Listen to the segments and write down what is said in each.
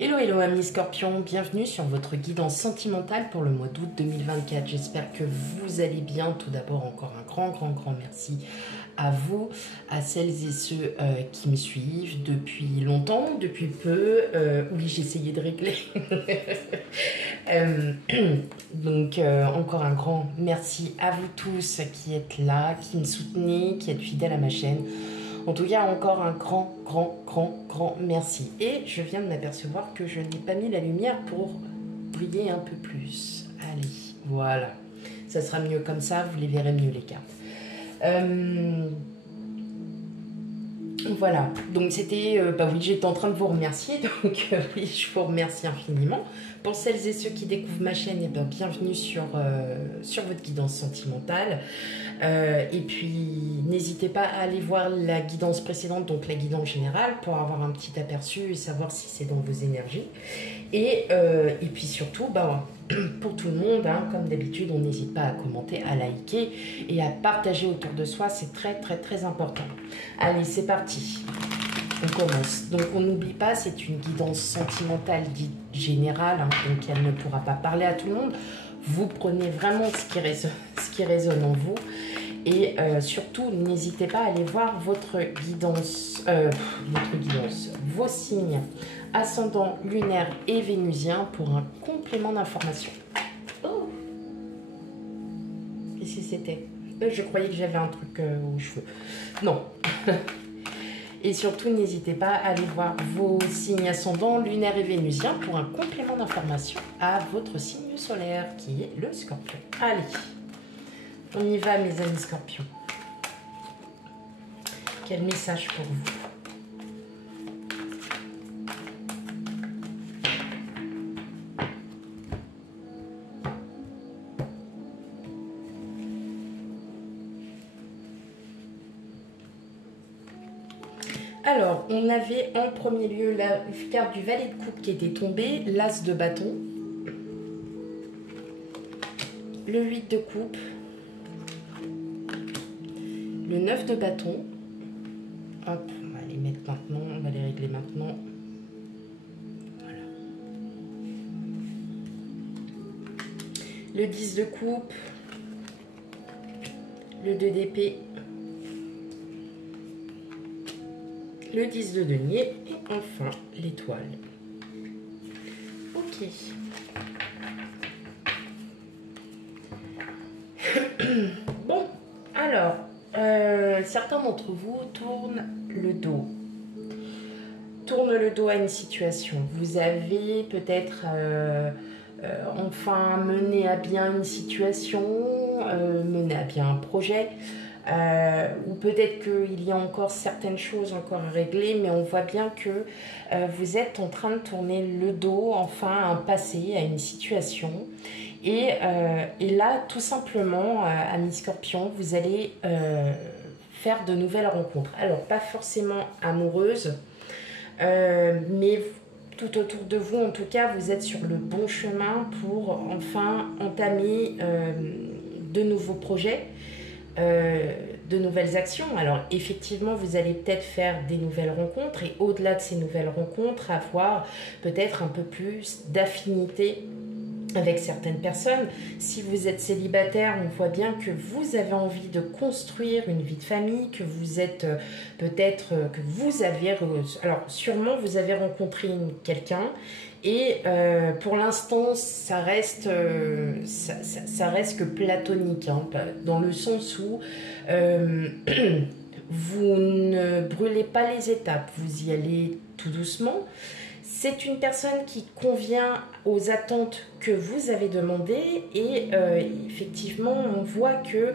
Hello, hello amis scorpions, bienvenue sur votre guidance sentimentale pour le mois d'août 2024. J'espère que vous allez bien. Tout d'abord, encore un grand merci à vous, à celles et ceux qui me suivent depuis longtemps, depuis peu. Oui, j'ai essayé de régler. Donc, encore un grand merci à vous tous qui êtes là, qui me soutenez, qui êtes fidèles à ma chaîne. En tout cas, encore un grand merci. Et je viens de m'apercevoir que je n'ai pas mis la lumière pour briller un peu plus. Allez, voilà. Ça sera mieux comme ça, vous les verrez mieux les cartes. Voilà, donc c'était, oui, j'étais en train de vous remercier, donc oui, je vous remercie infiniment. Pour celles et ceux qui découvrent ma chaîne, bienvenue sur votre guidance sentimentale. Et puis, n'hésitez pas à aller voir la guidance précédente, donc la guidance générale, pour avoir un petit aperçu et savoir si c'est dans vos énergies. Et puis surtout, pour tout le monde, hein, comme d'habitude, on n'hésite pas à commenter, à liker et à partager autour de soi, c'est très important. Allez, c'est parti. On commence. Donc on n'oublie pas, c'est une guidance sentimentale dite générale, hein, donc elle ne pourra pas parler à tout le monde. Vous prenez vraiment ce qui résonne en vous. Et surtout, n'hésitez pas à aller voir votre guidance, vos signes ascendant, lunaire et vénusien pour un complément d'information. Oh, qu'est-ce que c'était? Je croyais que j'avais un truc aux cheveux. Non. Et surtout, n'hésitez pas à aller voir vos signes ascendants, lunaire et vénusien pour un complément d'information à votre signe solaire qui est le scorpion. Allez, on y va mes amis scorpions. Quel message pour vous? Alors, on avait en premier lieu la carte du valet de coupe qui était tombée, l'as de bâton, le 8 de coupe, le 9 de bâton. Hop, on va les mettre maintenant, on va les régler maintenant. Voilà. Le 10 de coupe, le 2 d'épée, le 10 de denier et enfin l'étoile. Ok. Bon, alors, certains d'entre vous tournent le dos. Tournent le dos à une situation. Vous avez peut-être enfin mené à bien une situation, mené à bien un projet. Ou peut-être qu'il y a encore certaines choses encore à régler, mais on voit bien que vous êtes en train de tourner le dos, enfin à un passé, à une situation. Et là, tout simplement, amis scorpions, vous allez faire de nouvelles rencontres. Alors, pas forcément amoureuses, mais tout autour de vous, en tout cas, vous êtes sur le bon chemin pour enfin entamer de nouveaux projets. De nouvelles actions. Alors effectivement, vous allez peut-être faire des nouvelles rencontres et au-delà de ces nouvelles rencontres, avoir peut-être un peu plus d'affinité avec certaines personnes. Si vous êtes célibataire, on voit bien que vous avez envie de construire une vie de famille, que vous êtes peut-être, que vous avez, alors sûrement vous avez rencontré quelqu'un. Et pour l'instant, ça reste que platonique, hein, dans le sens où vous ne brûlez pas les étapes, vous y allez tout doucement. C'est une personne qui convient aux attentes que vous avez demandées et effectivement, on voit que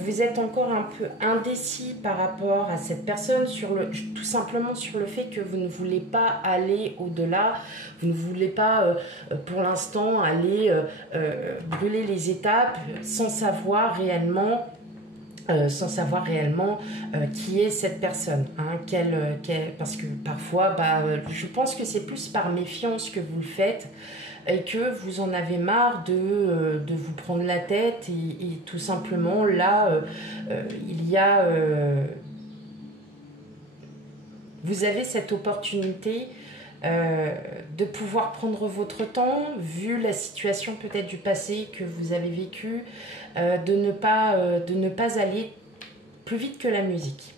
vous êtes encore un peu indécis par rapport à cette personne, tout simplement sur le fait que vous ne voulez pas aller au-delà, vous ne voulez pas pour l'instant aller brûler les étapes sans savoir réellement qui est cette personne, hein, parce que parfois, je pense que c'est plus par méfiance que vous le faites et que vous en avez marre de vous prendre la tête et tout simplement là, il y a... vous avez cette opportunité de pouvoir prendre votre temps, vu la situation peut-être du passé que vous avez vécu, de ne pas aller plus vite que la musique.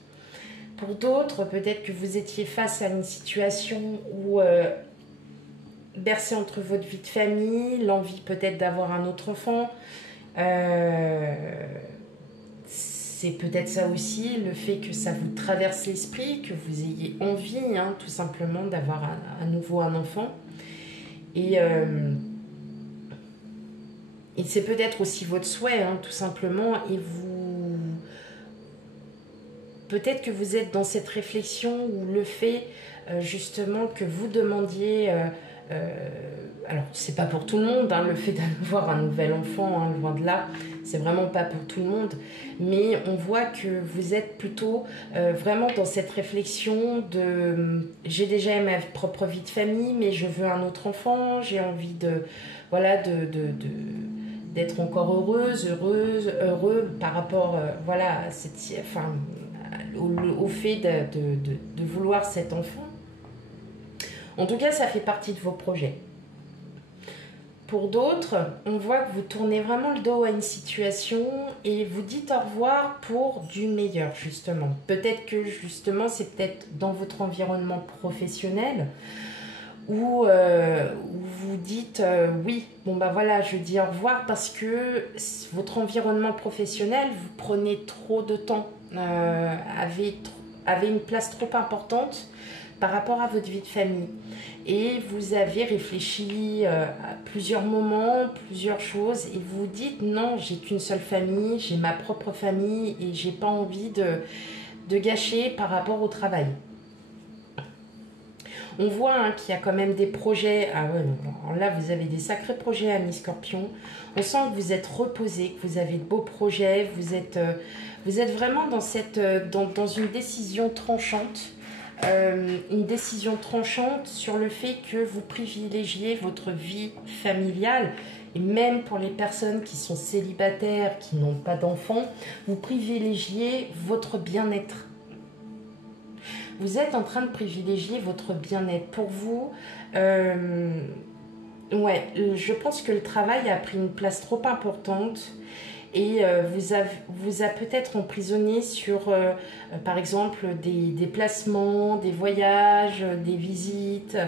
Pour d'autres, peut-être que vous étiez face à une situation où bercé entre votre vie de famille, l'envie peut-être d'avoir un autre enfant, c'est peut-être ça aussi, le fait que ça vous traverse l'esprit, que vous ayez envie tout simplement d'avoir à nouveau un enfant. Et c'est peut-être aussi votre souhait, tout simplement, et peut-être que vous êtes dans cette réflexion où le fait justement que vous demandiez, alors c'est pas pour tout le monde, le fait d'avoir un nouvel enfant, loin de là, c'est vraiment pas pour tout le monde, mais on voit que vous êtes plutôt vraiment dans cette réflexion de j'ai déjà ma propre vie de famille, mais je veux un autre enfant, j'ai envie d'être encore heureux par rapport à cette, au fait de vouloir cet enfant. En tout cas, ça fait partie de vos projets. Pour d'autres, on voit que vous tournez vraiment le dos à une situation et vous dites au revoir pour du meilleur, justement. Peut-être que, justement, c'est peut-être dans votre environnement professionnel où vous dites oui, je dis au revoir parce que votre environnement professionnel, vous prenez trop de temps, avait une place trop importante par rapport à votre vie de famille. Et vous avez réfléchi à plusieurs moments, plusieurs choses, et vous vous dites non, j'ai qu'une seule famille, j'ai ma propre famille et j'ai pas envie de gâcher par rapport au travail. On voit qu'il y a quand même des projets. Ah ouais, alors là, vous avez des sacrés projets, amis Scorpion. On sent que vous êtes reposé, que vous avez de beaux projets. Vous êtes vraiment dans une décision tranchante. Une décision tranchante sur le fait que vous privilégiez votre vie familiale. Et même pour les personnes qui sont célibataires, qui n'ont pas d'enfants, vous privilégiez votre bien-être. Vous êtes en train de privilégier votre bien-être. Pour vous, je pense que le travail a pris une place trop importante et vous a peut-être emprisonné sur, par exemple, des placements, des voyages, des visites,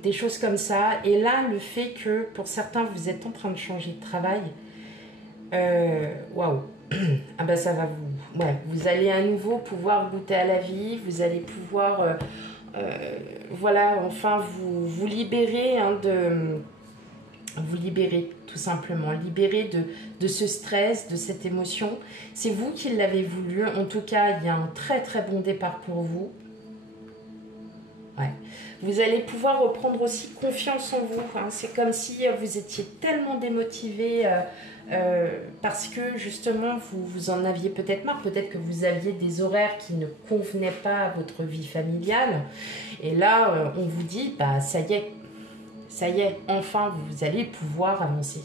des choses comme ça. Et là, le fait que, pour certains, vous êtes en train de changer de travail, waouh! Ah ben ça va vous allez à nouveau pouvoir goûter à la vie, vous allez pouvoir vous libérer vous libérer tout simplement, libérer de ce stress, de cette émotion. C'est vous qui l'avez voulu, en tout cas il y a un très très bon départ pour vous. Vous allez pouvoir reprendre aussi confiance en vous. C'est comme si vous étiez tellement démotivé parce que justement vous en aviez peut-être marre. Peut-être que vous aviez des horaires qui ne convenaient pas à votre vie familiale. Et là, on vous dit, ça y est, enfin vous allez pouvoir avancer.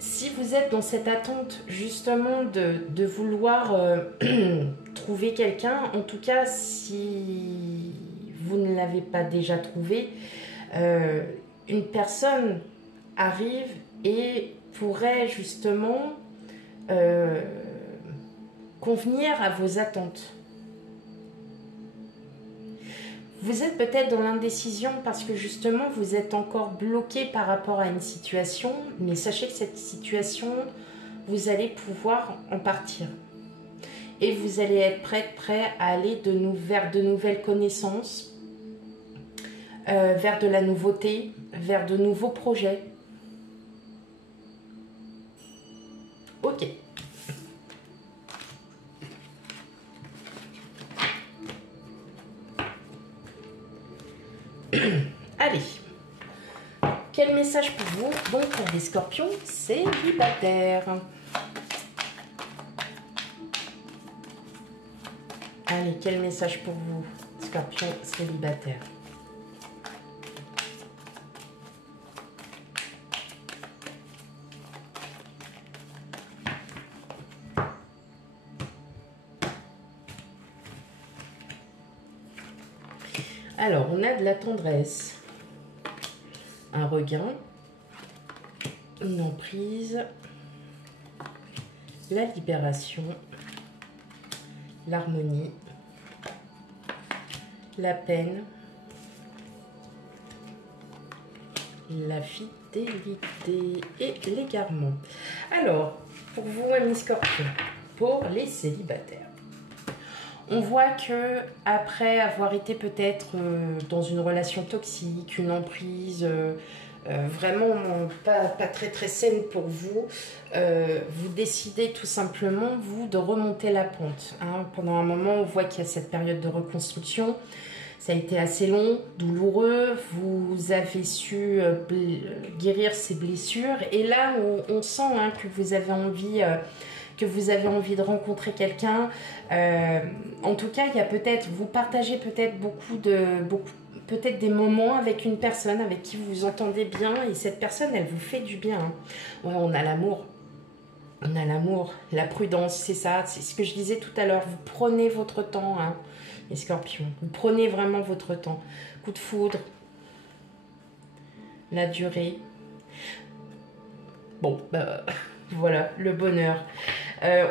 Si vous êtes dans cette attente justement de vouloir trouver quelqu'un, en tout cas si vous ne l'avez pas déjà trouvé, une personne arrive et pourrait justement convenir à vos attentes. Vous êtes peut-être dans l'indécision parce que justement vous êtes encore bloqué par rapport à une situation, mais sachez que cette situation, vous allez pouvoir en partir. Et vous allez être prêt à aller vers de nouvelles connaissances, vers de la nouveauté, vers de nouveaux projets. Ok. Allez, quel message pour vous? Donc pour les scorpions célibataires. Allez, quel message pour vous, scorpions célibataires? Alors, on a de la tendresse, un regain, une emprise, la libération, l'harmonie, la peine, la fidélité et l'égarement. Alors, pour vous, amis Scorpions, pour les célibataires, on voit que après avoir été peut-être dans une relation toxique, une emprise vraiment pas très saine pour vous, vous décidez tout simplement, vous, de remonter la pente. Hein. Pendant un moment, on voit qu'il y a cette période de reconstruction. Ça a été assez long, douloureux, vous avez su guérir ces blessures. Et là, on sent hein, que vous avez envie... de rencontrer quelqu'un. En tout cas, il y a peut-être, vous partagez peut-être peut-être des moments avec une personne avec qui vous vous entendez bien et cette personne, elle vous fait du bien. Hein. Ouais, on a l'amour. On a l'amour, la prudence, c'est ça. C'est ce que je disais tout à l'heure. Vous prenez votre temps, hein, les Scorpions. Vous prenez vraiment votre temps. Coup de foudre. La durée. Bon, bah, voilà, le bonheur.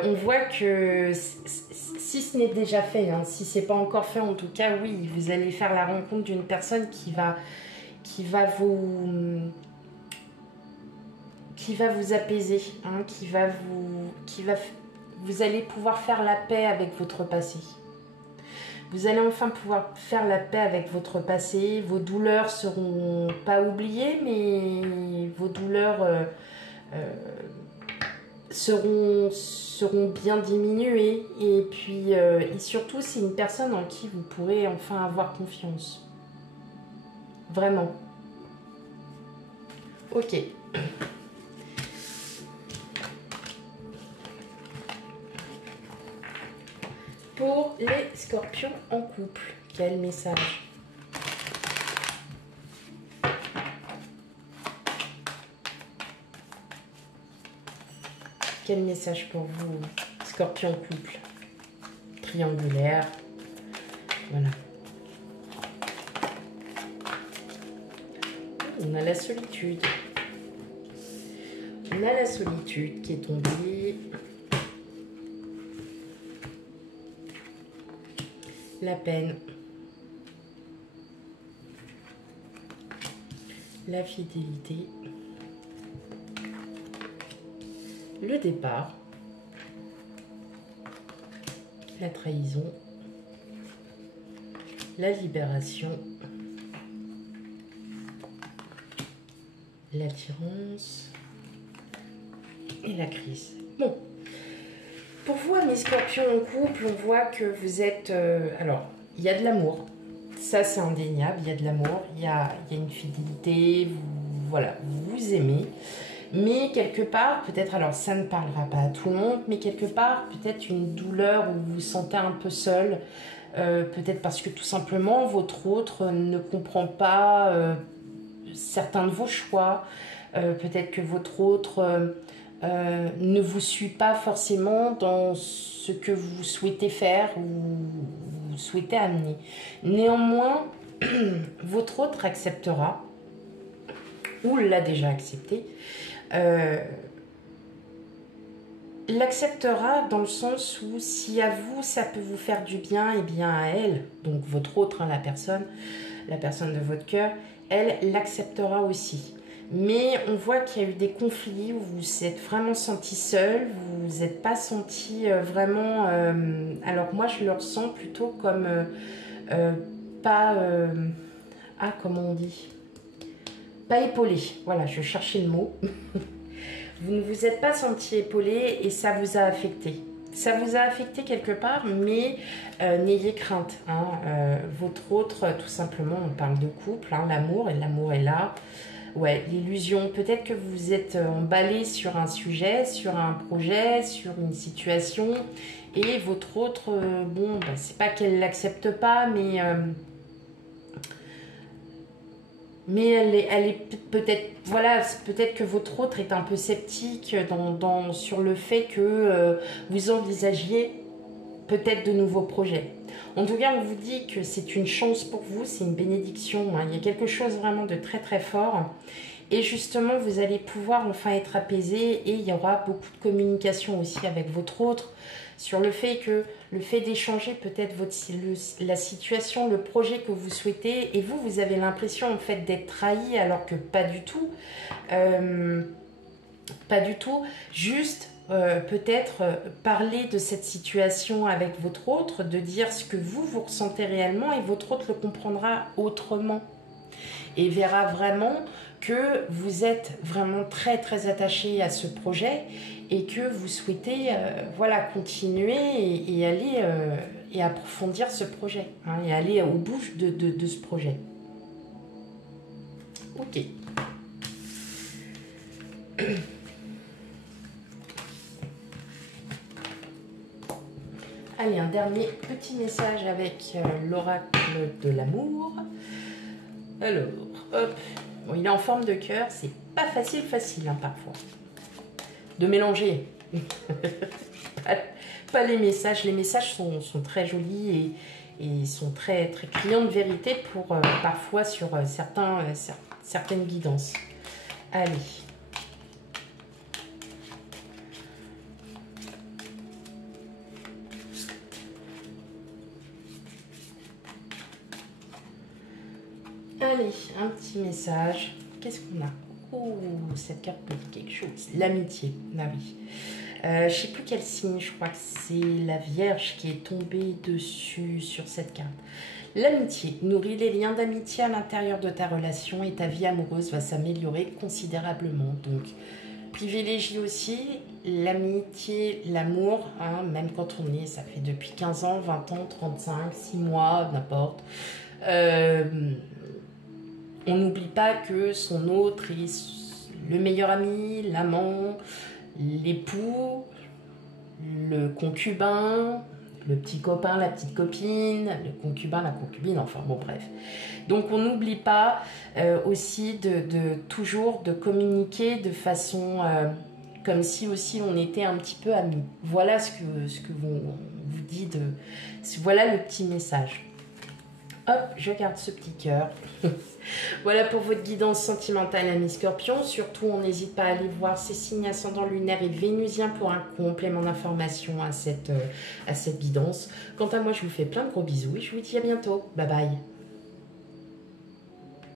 On voit que si ce n'est déjà fait, hein, si ce n'est pas encore fait, en tout cas, oui, vous allez faire la rencontre d'une personne qui va vous apaiser, hein, vous allez pouvoir faire la paix avec votre passé. Vous allez enfin pouvoir faire la paix avec votre passé. Vos douleurs seront pas oubliées, mais vos douleurs seront bien diminuées. Et puis, et surtout, c'est une personne en qui vous pourrez enfin avoir confiance. Vraiment. Ok. Pour les Scorpions en couple, quel message? Quel message pour vous, Scorpion en couple? Triangulaire. Voilà. On a la solitude. On a la solitude qui est tombée. La peine. La fidélité. Le départ. La trahison. La libération. L'attirance. Et la crise. Bon. Pour vous, mes Scorpions en couple, on voit que vous êtes... alors, il y a de l'amour. Ça, c'est indéniable. Il y a de l'amour. Il y a une fidélité. Voilà, vous vous aimez. Mais quelque part, peut-être, alors ça ne parlera pas à tout le monde, mais quelque part, peut-être une douleur où vous vous sentez un peu seul. Peut-être parce que tout simplement, votre autre ne comprend pas certains de vos choix. Peut-être que votre autre... ne vous suit pas forcément dans ce que vous souhaitez faire ou vous souhaitez amener. Néanmoins, votre autre acceptera, ou l'a déjà accepté, l'acceptera dans le sens où si à vous ça peut vous faire du bien, et bien à elle, donc votre autre, hein, la personne de votre cœur, elle l'acceptera aussi. Mais on voit qu'il y a eu des conflits où vous vous êtes vraiment senti seul, vous vous êtes pas senti vraiment... alors moi, je le ressens plutôt comme pas... ah, comment on dit? Pas épaulé. Voilà, je cherchais le mot. Vous ne vous êtes pas senti épaulé et ça vous a affecté. Ça vous a affecté quelque part, mais n'ayez crainte. Hein, votre autre, tout simplement, on parle de couple, hein, l'amour, et l'amour est là. Ouais, l'illusion. Peut-être que vous êtes emballé sur un sujet, sur un projet, sur une situation. Et votre autre, bon, ben, c'est pas qu'elle l'accepte pas, mais elle est peut-être, voilà, peut-être que votre autre est un peu sceptique sur le fait que vous envisagiez peut-être de nouveaux projets. En tout cas, on vous dit que c'est une chance pour vous, c'est une bénédiction. Hein. Il y a quelque chose vraiment de très très fort. Et justement, vous allez pouvoir enfin être apaisé et il y aura beaucoup de communication aussi avec votre autre sur le fait d'échanger peut-être la situation, le projet que vous souhaitez et vous avez l'impression en fait d'être trahi alors que pas du tout. Pas du tout. Juste peut-être parler de cette situation avec votre autre, de dire ce que vous ressentez réellement et votre autre le comprendra autrement. Et verra vraiment que vous êtes vraiment très très attaché à ce projet et que vous souhaitez voilà, continuer et aller et approfondir ce projet hein, et aller au bout de ce projet. Ok. Allez, un dernier petit message avec l'oracle de l'amour. Alors, hop. Bon, il est en forme de cœur, c'est pas facile hein, parfois. De mélanger. pas les messages. Les messages sont très jolis et sont très, très criants de vérité pour parfois sur certaines guidances. Allez. Allez, un petit message. Qu'est-ce qu'on a? Oh, cette carte peut dire quelque chose. L'amitié, ah oui. Je ne sais plus quel signe, je crois que c'est la Vierge qui est tombée dessus sur cette carte. L'amitié nourrit les liens d'amitié à l'intérieur de ta relation et ta vie amoureuse va s'améliorer considérablement. Donc, privilégie aussi l'amitié, l'amour, hein, même quand ça fait depuis 15 ans, 20 ans, 35, 6 mois, n'importe. On n'oublie pas que son autre est le meilleur ami, l'amant, l'époux, le concubin, le petit copain, la petite copine, le concubin, la concubine, enfin bon bref. Donc on n'oublie pas aussi toujours de communiquer de façon comme si aussi on était un petit peu amis. Voilà ce que vous dit voilà le petit message. Hop, je garde ce petit cœur. Voilà pour votre guidance sentimentale, amis Scorpion. Surtout, on n'hésite pas à aller voir ces signes ascendants lunaires et vénusiens pour un complément d'information à cette guidance. Quant à moi, je vous fais plein de gros bisous et je vous dis à bientôt. Bye bye.